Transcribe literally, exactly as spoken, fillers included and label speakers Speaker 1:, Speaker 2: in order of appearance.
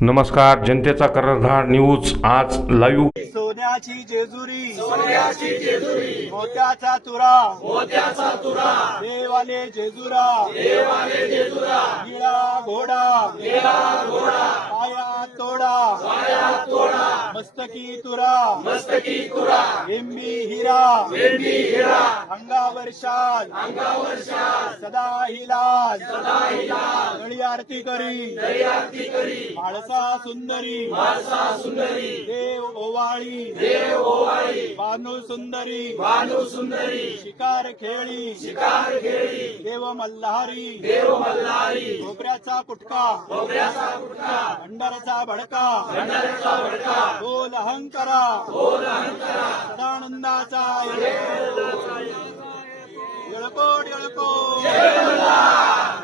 Speaker 1: नमस्कार, जनतेचा कर्णधार न्यूज आज लाईव्ह.
Speaker 2: सोन्याची जेजुरी सोन्याची जेजुरी मोत्याचा तुरा मोत्याचा तुरा देवाले जेजुरा देवाले जेजुरा निळा घोडा निळा घोडा पाया तोडा पाया तोडा मस्तकी तुरा मस्तकी तुरा वेंबी हिरा वेंबी हिरा अंगावर शाल अंगावर शाल सदा हिलाल सदा हिलाल गळी आरती करी गळी आरती करी म्हाळसा सुंदरी म्हाळसा सुंदरी देव ओवाळी देव ओवाळी भानू सुंदरी भानू सुंदरी शिकार खेळी शिकार खेळी देव मल्हारी देव मल्हारी खोबऱ्याचा पुटका खोबऱ्याचा पुटका भंडाराचा भडका भंडाराचा भडका बोल अहंकारा बोल अहंकारा सदानंदाचा येळकोट येळकोट